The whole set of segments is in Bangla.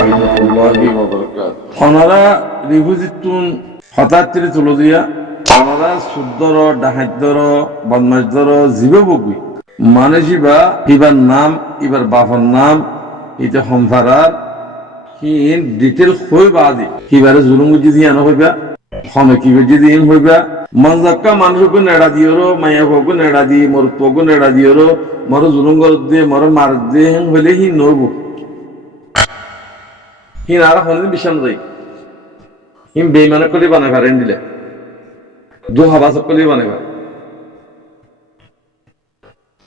রহমতুল্লাহি ওয়া বারাকাতুহু। ওনারা রিফিউজিতুন হঠাৎ তুলে দিয়া ওনারা শুদ্ধর ডাহাইতর বদমাশদর জীবে বগি মানে জিবা ইবার নাম ইবার বাফার নাম ইতে সম্ভারার হিন ডিটেল হই বাদি কিবারে জুলুম যদি আনা হইবা হমে কিবে যদি ইন হইবা মনজাক্কা মানুষকে নেড়া দিওরো মাইয়া বগু নেড়া দি মোর পগু নেড়া দিওরো মোর জুলুম গর দে মোর মার দে হেন হইলে হি নবু হিন আর হন বিশাল যাই হিম বেইমানে কলি বানাই পারেন দিলে দু হাবাসক কলি বানাই পারে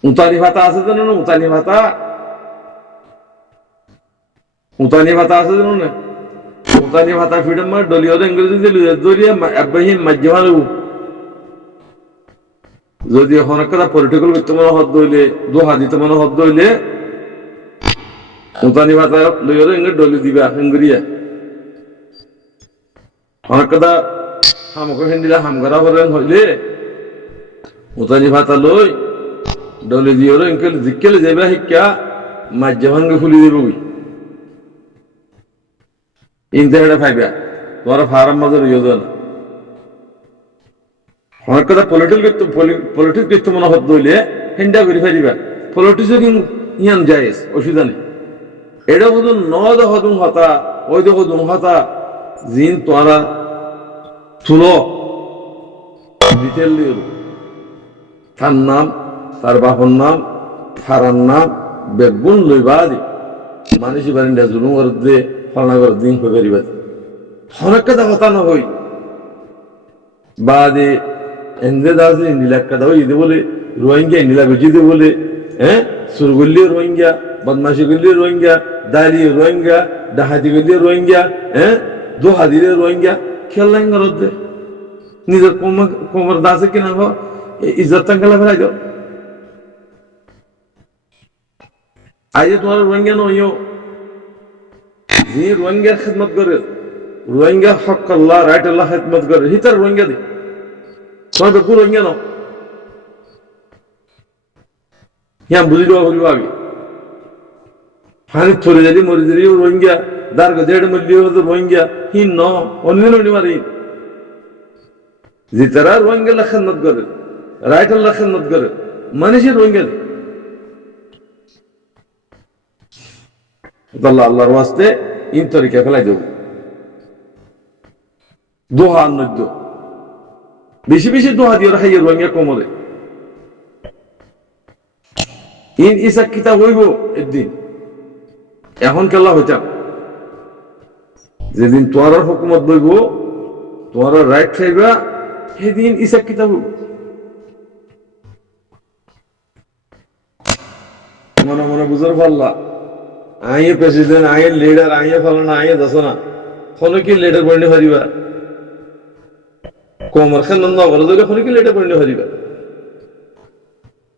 উতানি ভাতা আছে জানো না উতানি ভাতা আছে জানো না উতানি ভাতা ফিডম মানে দলীয় ইংরেজি দিল দলীয় আব্বাহিন মাজ্জামালু যদি এখন একটা পলিটিক্যাল করতে মনে হদ দইলে দু হাদিতে মনে হদ দইলে উতানি ভাতা লইয় ইংরেজি দলি দিবা ইংরিয়া অনেক কথা হামকে হিন্দিলা হামগরা হলেন হইলে উতানি ভাতা লই দলি দিও ইনকে জিক্কেলে যাবা শিক্ষা মাজ্জামানকে খুলি দেবই ইন্টারনেটে ফাইবা তোমার ফার্ম মাঝে ইয়োজন অনেক কথা পলিটিক্স করতে মনে হত দইলে হিন্দা করে ফাইবা পলিটিক্স ইয়ান জায়েজ অসুবিধা নেই এটা হদুন নদ হদুন হতা ওই তো হদুন হতা জিন তোরা তুলো ডিটেল দিও তার নাম তার বাপর নাম ফারার নাম বেগুন লইবা দি মানুষ বারিন্দা জুলুম করে দে ফলনা করে দিন হয়ে পারিবা অনেক কথা হতা না হই বা দে এনজে দাসে ইন্দিলা কথা হই দে বলে রোহিঙ্গা ইন্দিলা বেজি দে বলে হ্যাঁ সুরগুল্লি রোহিঙ্গা বদমাশি গুল্লি রোহিঙ্গা দালি রোহিঙ্গা ডাহাতি গুল্লি রোহিঙ্গা হ্যাঁ দু হাদিরে রোহিঙ্গা খেললাম ঘরত দে নিজের কোমর দাসে কিনা ইজ্জত টাঙ্গালা ফেলাই দাও আজ তোমার রোহিঙ্গা নইও যে রোহিঙ্গার খেদমত করে রোহিঙ্গা হক আল্লাহ রাইট আল্লাহ খেদমত করে হিতার রোহিঙ্গা দি তোমার বেকু রোহিঙ্গা ন হ্যাঁ বুঝি দেওয়া বলিব আগে হানি থরে যালি মরি যালি রোহিঙ্গা দার গজেড মল্লি রোহিঙ্গা হিন ন অন্য মারি যে তারা রোহিঙ্গা লা খেদমত করে রাইট আল্লাহ খেদমত করে মানুষের রোহিঙ্গা দি আল্লাহর ওয়াস্তে ইন তরিকা ফেলাই দেব দোহা নদ্য বেশি বেশি দোহা দিয়ে রাখাই রোহিঙ্গা কোমরে ইন ইসা কিতাব হইব একদিন এখন কেলা হইতাম যেদিন তোমার হুকুমত বইব তোমার রাইট খাইবা সেদিন ইসা কিতাব হইব মনে মনে বুঝার পারলা আইয়ে প্রেসিডেন্ট আইয়ে লিডার আইয়ে ফলানা আইয়ে দশনা কোনো কি লিডার বন্যে হারিবা কোমর খান নগর ধরে কোনো কি লিডার বন্যে হারিবা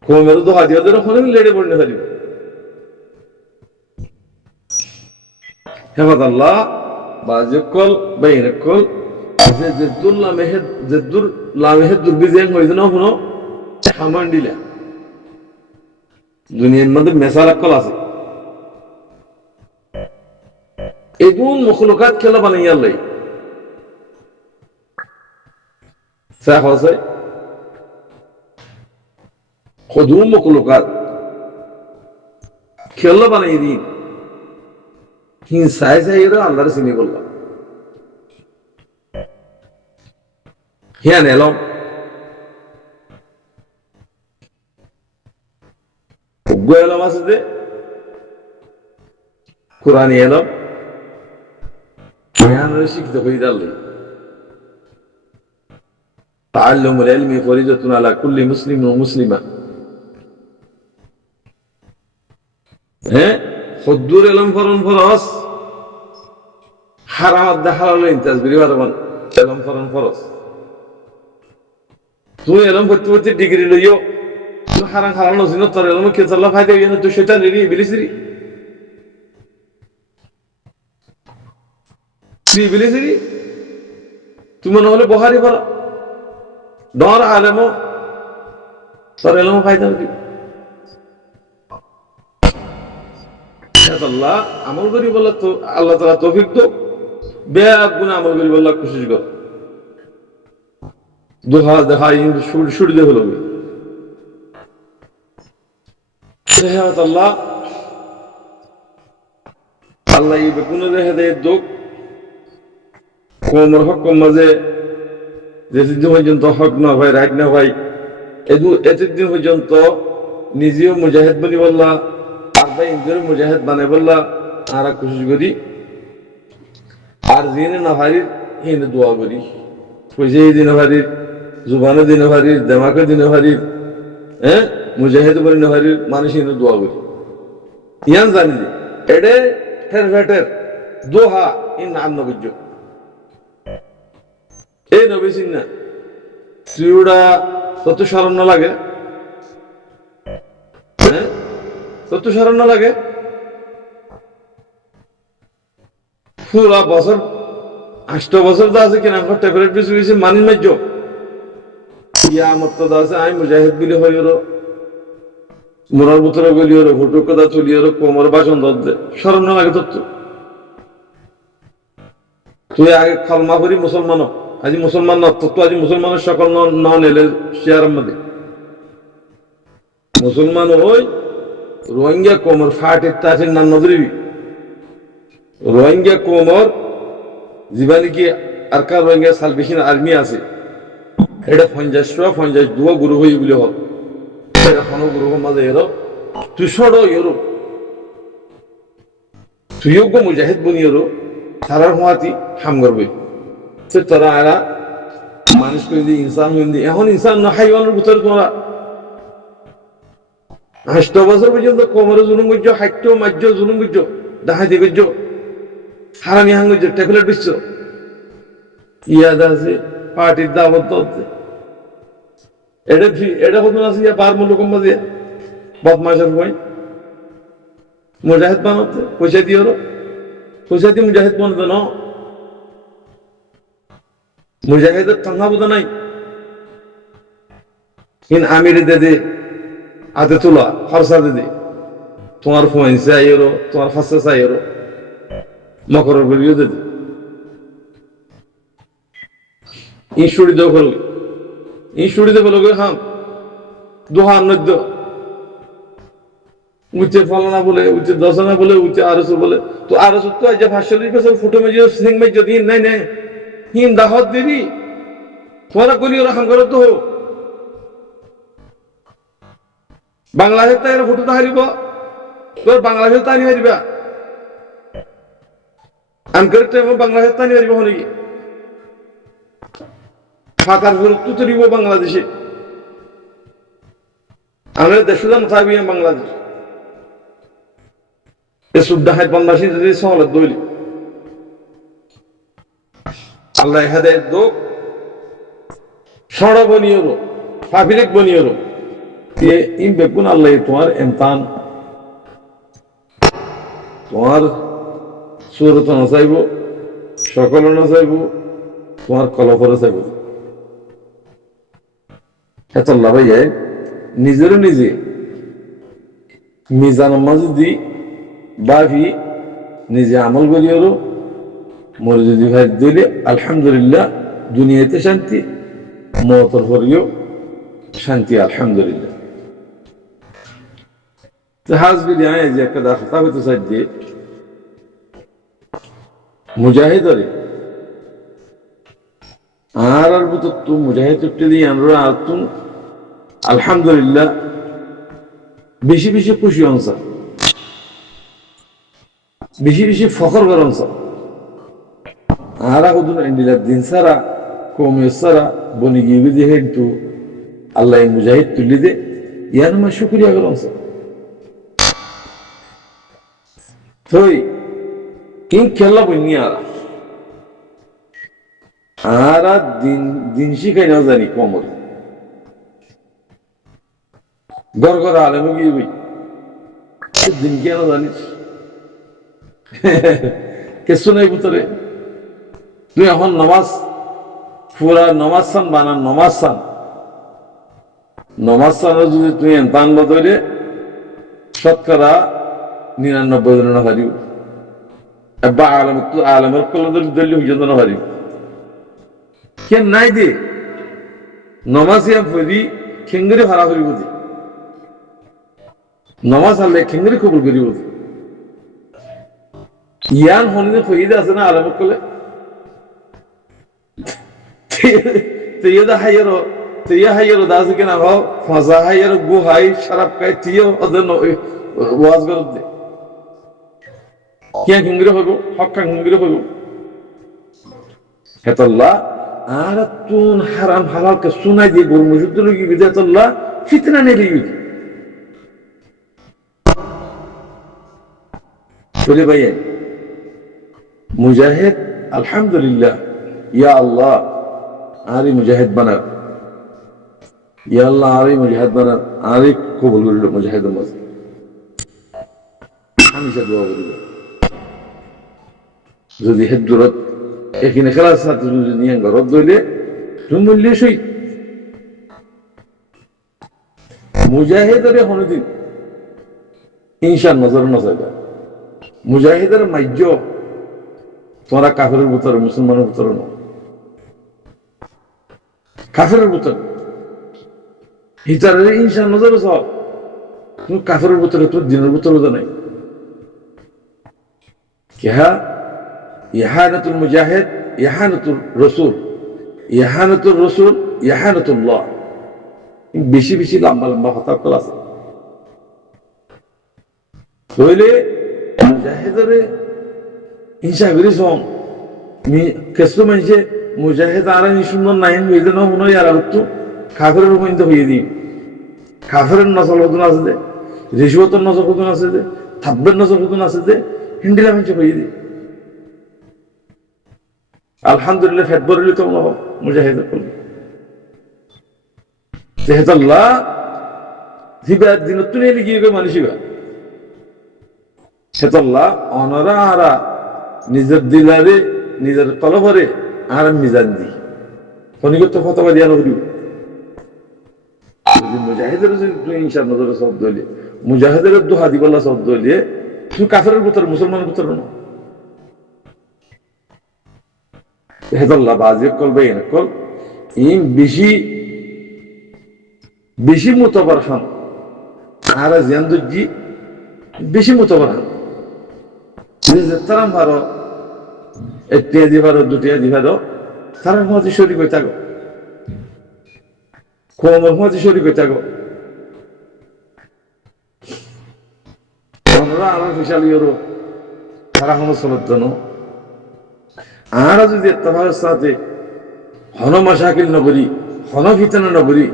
কোমর তো হাজিয়া ধরে কোনো কি লিডার বন্যে হারিবা হেফাত আল্লাহ বা যকল বাইনকল যে জেদুর লামেহেদ দুর্বিজেন হইছে না শুনো সামান দিলা দুনিয়ার মধ্যে মেসাল আকল আছে এগুন মখলুকাত খেলা বানাইয়া লাই সাহ আছে খুদুম মখলুকাত খেলা বানাই দিন হিন সাই সাইরা আল্লাহর চিনি করলাম হিয়ান এলম এলম আছে যে কোরআনি এলম শিক্ষিত হয়ে যাবে تعلم العلم فريضة على كل مسلم ومسلمة হ্যাঁ হুদ্দুর এলম ফরন ফরজ হারাম দেখালো ইন্তাজবিরি বারমান এলম ফরন ফরজ তুই এলম করতে করতে ডিগ্রি লইও তুই হারাম হারাম নজিনত তোর এলম কে চাল্লা ফায়দা হইয়া তুই শয়তান রেডি বিলিসিরি তুই মনে হলে বহারি পড়া ডর আলেমো তোর এলমো ফায়দা হইবে আল্লাহ আমল করি বললা তো আল্লাহ তাআলা তৌফিক তো বেয়াদ গুনাহ আমল করি বললা কোশিশ কর দোহা দেখাই শুরু দিয়ে হলো আল্লাহ আল্লাহ এই বেগুনের হেদায়েত দোক কোমর হক মাঝে যেদিন পর্যন্ত হক না হয় রাইট না হয় এতদিন পর্যন্ত নিজেও মুজাহিদ বলি বললা আর ভাই ইন্দ্র মুজাহিদ বানাই বললা আর কোশিশ করি আর জিনে না হারির হিনে দোয়া করি পয়সা দিন হারির জুবানে দিন হারির দেমাকে দিন হারির হ্যাঁ মুজাহিদ বলি না হারির মানুষ হিনে দোয়া করি ইয়ান জানি এডে ফের ফেটের দোহা ইন নাম নবীজ এই নবী সিন্না তুইটা তত স্মরণ না লাগে হ্যাঁ তত স্মরণ না লাগে পুরা বছর 8 বছর দা আছে কিনা ট্যাবলেট বেশি বেশি মানি মাইজ ইয়া মত দা আছে আমি মুজাহিদ বিলি হই ওর মোরার ভিতরে গলি ওর ফটো কথা তুলি ওর কোমর বাসন দে স্মরণ না লাগে তত তুই আগে খালমা করি মুসলমান আজি মুসলমান না তো আজি মুসলমানের সকল ন নেলে শেয়ার মধ্যে মুসলমান ওই রোহিঙ্গা কোমর ফাটে তাসির নাম নজরিবি রোহিঙ্গা কোমর জীবানি কি আর কার রোহিঙ্গা সালভেশন আর্মি আছে এটা 52 গুরু হই বলে হল এখন গুরু মাঝে এরো তুই সড়ো এরো তুই যোগ্য মুজাহিদ বনি এরো তারার হওয়াতি হাম করবে তো তারা এরা মানুষ হইলি ইনসান হইলি এখন ইনসান না হাইওয়ানের ভিতরে তোমরা 8 বছর পর্যন্ত কোমরে জুলুম করছো হাইটো মাজ্য জুলুম করছো ডাহাতি করছো হারানি হাং করছো ট্যাবলেট দিচ্ছ ইয়াদ আছে পার্টির দাওয়াত হচ্ছে এটা হতো না ইয়া বার মুলুকম মাঝে বদমাশের ভয় মুজাহিদ বানাতে পয়সা দিয়ে পয়সা দিয়ে মুজাহিদ বানাতে না মুজাহিদের টাঙ্গা বোধ নাই কিন্তু আমির দে হাতে তোলা খরচা দে তোমার ফোন চাই এরো তোমার ফাঁসা চাই এরো মকরের বলিও দে ইনস্টুডিও দেওয়া করবে ইনস্টুডিও বলবে হাম দোহা নদ্য উচ্চে ফলনা বলে উচ্চে দশনা বলে উচ্চে আরস বলে তো আরস তো আজ 45 ফুটো মেজে সিং মেজ যদি নাই নাই হিন দাহত দিবি তোরা গলি ওরা হাঙ্গর তো বাংলাদেশ তাই ফুটো হারিব তোর বাংলাদেশ তানি হারিবা আনকার টাইম বাংলাদেশ তানি হারিব নাকি ফাঁকার গুরুত্ব তো দিব বাংলাদেশে আমরা দেশে যান থাকবি বাংলাদেশ এ সুদ্ধা হাই বাংলাদেশি যদি সহলত দইলি আল্লাহ হেদায়েত দোক সড় বনিয়রো পাবলিক বনিয়রো ইন বেগুন আল্লাহ তোমার ইমতান তোমার সুরত না চাইব সকল না চাইব তোমার কলফরে চাইব এত আল্লাহ ভাই নিজেরও নিজে মিজান মাঝে বাভি নিজে আমল করিও মরে যদি ভাই দিলে আলহামদুলিল্লাহ দুনিয়াতে শান্তি মতর করিও শান্তি আলহামদুলিল্লাহ জাহাজ বিলি আয় যে একটা দাখতা হইতে চাই যে মুজাহিদরে আর বুঝতো তো মুজাহিদ উঠলি আমরা আতুন আলহামদুলিল্লাহ বেশি বেশি খুশি অংশা বেশি বেশি ফখর করার অংশা আর আগুন ইন্ডিলা দিন সারা কমে সারা বনি গিয়ে দিয়ে হেঁটু আল্লাহ মুজাহিদ তুলি দে ইয়ার মা শুক্রিয়া করার অংশা থই কিং খেলা বনি আর দিন দিন শিখাই না জানি কমর গড় আলেমে গিয়ে বই দিন কেন জানিস কিছু নেই ভিতরে তুই এখন নমাজ পুরা নমাজ সান বানান নমাজ সান, যদি তুই এনতান বদলে শতকরা 99 জন না হারিও বা আলমের কলদের দলীয় হইজন না হারিও কেন নাই দে নমাজিয়া ফরি খেঙ্গরে হারা হইব দি নমাজ আল্লাহ খেঙ্গরে কবুল করিব দি ইয়ান হনিনে ফইদা আছে না আলমের কলে তেয়দা হাইয়ারো তেয়া হাইয়ারো দাসে কেনা হও ফাজা হাইয়ারো গু হাই শরাব খাই তিও ওদের ওয়াজ করত দে কিয়া খেঙ্গরে হইব হক খেঙ্গরে হইব হেতাল্লাহ আর তুন হারাম হালাল কে সুনাই দিয়ে গোল মসজিদ লগি বিদাতাল্লাহ ফিতনা নেলি চলে ভাই মুজাহিদ আলহামদুলিল্লাহ ইয়া আল্লাহ আরি মুজাহিদ বানা ইয়া আল্লাহ আরি মুজাহিদ বানা আরি কবুল করিল মুজাহিদ মাঝ আমি সে দোয়া করিব যদি হেদুরত এখানে খেলার সাথে যদি নিয়ে গরব দইলে তুমি বললে সই মুজাহিদের হনদিন ইনশান নজর নজর মুজাহিদের মাইজ তোমরা কাফেরের ভিতরে মুসলমানের ভিতরে ন কাফেরের ভিতরে হিতারের ইনশান নজর সব তুমি কাফেরের ভিতরে তোর দিনের ভিতরে নাই কেহা ইহানাতুল মুজাহিদ ইহানাতুল রসুল ইহানাতুল রসুল ইহানাতুল্লাহ বেশি বেশি লম্বা লম্বা কথা কল আছে তাহলে মুজাহিদের হিংসা করিস কেসু মানুষে মুজাহিদ আর সুন্দর নাই হইতে না মনে হয় আর একটু কাফের রূপান্তরিত হয়ে দিই কাফের নজর কতন আছে যে রিশওয়াতের নজর কতন আছে যে থাব্বের নজর কতন আছে যে হিন্দিলা মানুষ হয়ে দিই আলহামদুলিল্লাহ ফেট বরিলি তো মুজাহিদ করল যেহেতুল্লাহ দিবার দিন তুলে গিয়ে মানুষিবা সেতল্লাহ অনরা আরা নিজের দিলারে নিজের কলভরে আর মিজান দি ফনিগত ফতোয়া দিয়া নকরিব যদি মুজাহিদের যদি তুই ইনশাআল্লাহ নজরে শব্দ হইলে মুজাহিদের দোহা দিবল্লা শব্দ হইলে তুই কাফেরের ভিতর মুসলমানের ভিতর না হেদল্লাহ বাজি করবে এনে কল ইম বেশি বেশি মোতবার খান আর জিয়ানদুজি বেশি মোতবার খান তারা ভারো একটিয়া দিবার দুটিয়া দিবার তারা মহাজি শরীর হয়ে থাকো কোমর মহাজি শরীর হয়ে থাকো আমরা আমার বিশাল ইয়েরো তারা হলো সমর্থন আর যদি তোমার সাথে হন মাসাকিল নগরী হন ফিতনা নগরী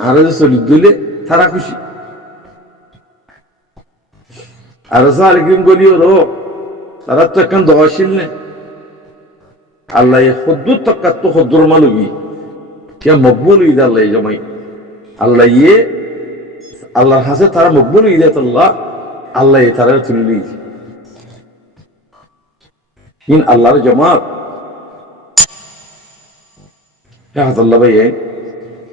আর যদি শরীর দিলে তারা খুশি আর সালিম গলিও রো তারা তো এখন দোয়াশীল নে আল্লাহ হদ্দুর তক্কাত তো হদ্দুর মালুবি কে মকবুল ঈদ আল্লাহ জমাই আল্লাহ ইয়ে আল্লাহর হাসে তারা মকবুল ঈদ আল্লাহ আল্লাহ তারা তুলে নিয়েছে ইন আল্লাহর জামাত আল্লাহ ভাই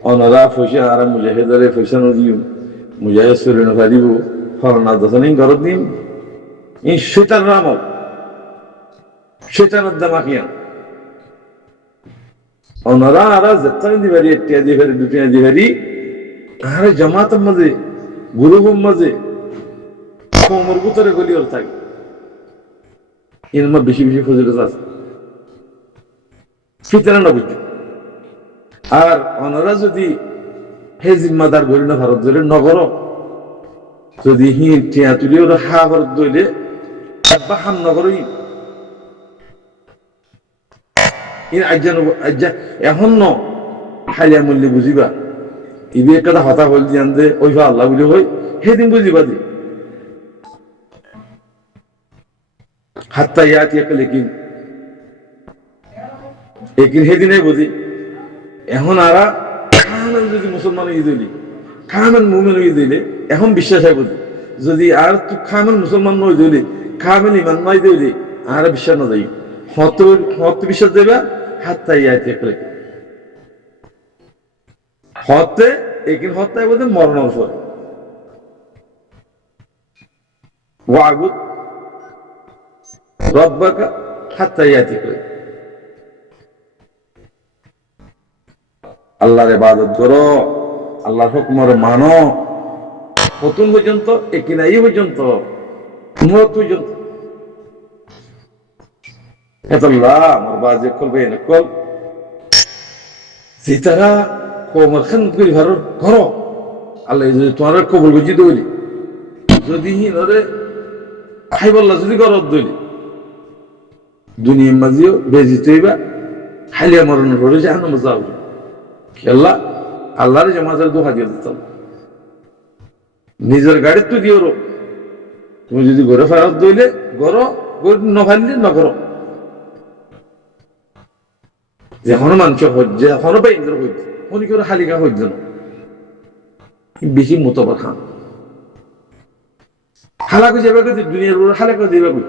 অনারা ফসে আর মুজাহিদারে ফসে নদীম মুজাহিদ সরিয়ে ফারিব ফলনা দশানি গরব দিন ইন শৈতান রামক শৈতানের দামাকিয়া অনারা আর যেতানি দিবারি একটা দিবারি দুটিয়া দিবারি আর জামাতের মাঝে গুরুবের মাঝে কোমর ভিতরে গলিওর থাকে এর মধ্যে বেশি বেশি ফজিলত আছে ফিতনা না বুঝছো আর অনারা যদি হে জিম্মাদার গরি না ভারত ধরে নগর যদি হি টিয়া তুলি ওরা হা ভারত ধরলে একবার হাম নগরই এখন ন হাইয়া মূল্য বুঝিবা ইবি একটা হতা হল দিয়ান দে ওইভা আল্লাহ বুঝি হই সেদিন বুঝিবা দি হাত্তা ইয়াতি একটা লেকিন একিন সেদিনে বুঝি এখন আরা কামেল যদি মুসলমান ঈদ হইলি কামেল মুমিন ঈদ হইলে এখন বিশ্বাস হয় বুঝি যদি আর তুই কামেল মুসলমান নই দিলি কামেল ইমান নাই দিলি আর বিশ্বাস না যাই হত বিশ্বাস দেবা হাত্তা ইয়াতি একটা লেকিন হতে একিন হত্যায় বলতে মরণ অবসর ওয়াবুদ রব্বাকা হাত্তা ইয়াতিকা, আল্লাহর ইবাদত করো, আল্লাহর হুকুমের মানো, প্রথম পর্যন্ত একিনাই পর্যন্ত মত পর্যন্ত। এতল্লাহ আমার বাজে করবে নকল সীতারা কোমর খান করি ভারত করো, আল্লাহ যদি তোমার কবল বুঝি দৌলি, যদি হিনরে হাইবল্লা যদি করো দৌলি দুনিয়ার মাঝেও বেজিত হইবা, হাইলিয়া মরণের পরে যে আনন্দ যাও খেলা আল্লাহরে জামাজের দোহা দিয়ে দিতাম। নিজের গাড়ির তো দিও, তুমি যদি ঘরে ফেরত দইলে গড়, নফাইলে নগর, এখনো মানুষ হচ্ছে, এখনো বা ইন্দ্র হচ্ছে, মনে করে হালিকা হচ্ছে না বেশি মোতবার খান হালাকে যাবে, দুনিয়ার উপর হালাকে যাবে কই,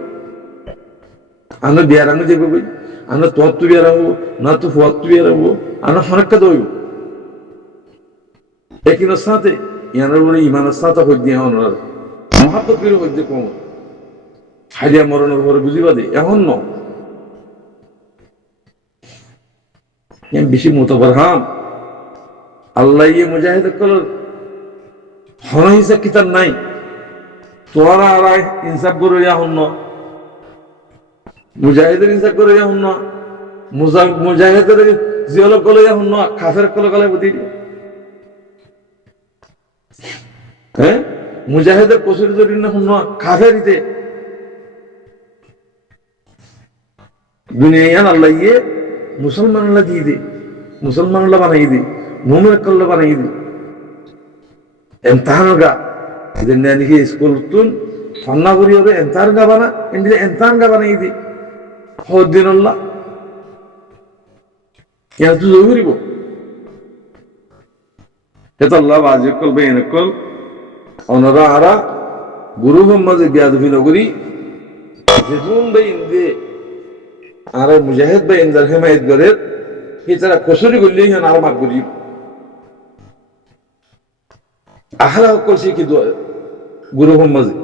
আমরা বিয়ার আঙে যাবে কই, আমরা তোর তো বিয়ার আনবো না, তো ফুয়ার তো বিয়ার আনবো, আমরা হনেকটা দইব একিনের সাথে ইয়ানের বলে ইমানের সাথে হইতে ওনার মহাব্বত করে হইতে কম হাইলিয়া মরণের পরে বুঝিবা দে এখন ন বেশি মোতবার হাম আল্লাহ ইয়ে মুজাহিদ করার হন হিসাব কিতাব নাই, তোরা আর ইনসাফ করে এখন ন মুজাহিদের ইনসাফ করে এখন ন মুজাহিদের জিয়লক গলে এখন ন কাফের কলে গলে বুঝি, হ্যাঁ মুজাহিদের কসুর যদি না শুন কাফেরিতে দুনিয়া আল্লাহ ইয়ে মুসলমান আল্লাহ দিয়ে দে, মুসলমান আল্লাহ বানাই দে, মোহাম্মদ আল্লাহ বানাই দে এমতাহান গা এদের নাকি স্কুল তুন ফন্না করি হবে এমতাহান গা বানা এমনি এমতাহান গা বানাই দে হদ্দিন আল্লাহ কেন তুই জয় করিব এটা আল্লাহ বাজে করবে এনে কল ওনারা আরা গুরু মাঝে বিয়াদবি নগরী যেমন ভাই ইন্দে আর মুজাহিদ ভাই ইন্দার হেমায়ত করে এছাড়া কসুরি করলে আর মাগ করি আহলা করছে কি গুরু মাঝে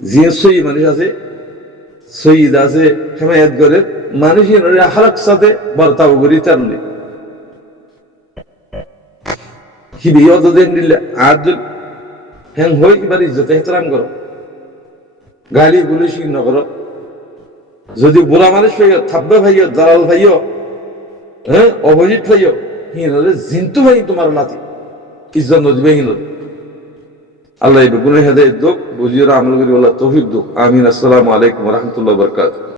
যে সই মানুষ আছে সঈদ আছে হেমায়ত করে মানুষ আহলাক সাথে বার্তাও করি চাললে হিবি অতদিন দিলে আদল হ্যাং হই এবার ইজ্জতে এহতরাম করো, গালি গুলি ন করো, যদি বুড়া মানুষ ভাইও থাব্বে ভাইও দালাল ভাইও হ্যাঁ অপোজিট ভাইও হিনরে জিন্তু ভাই তোমার লাতি ইজ্জত নদীবে হিনর আল্লাহ গুণের হেদায়েত দুঃখ বুঝিয়ে আমল করি আল্লাহ তৌফিক দুঃখ আমিন। আসসালামু আলাইকুম ওয়া রাহমাতুল্লাহি ওয়া বারাকাতুহু।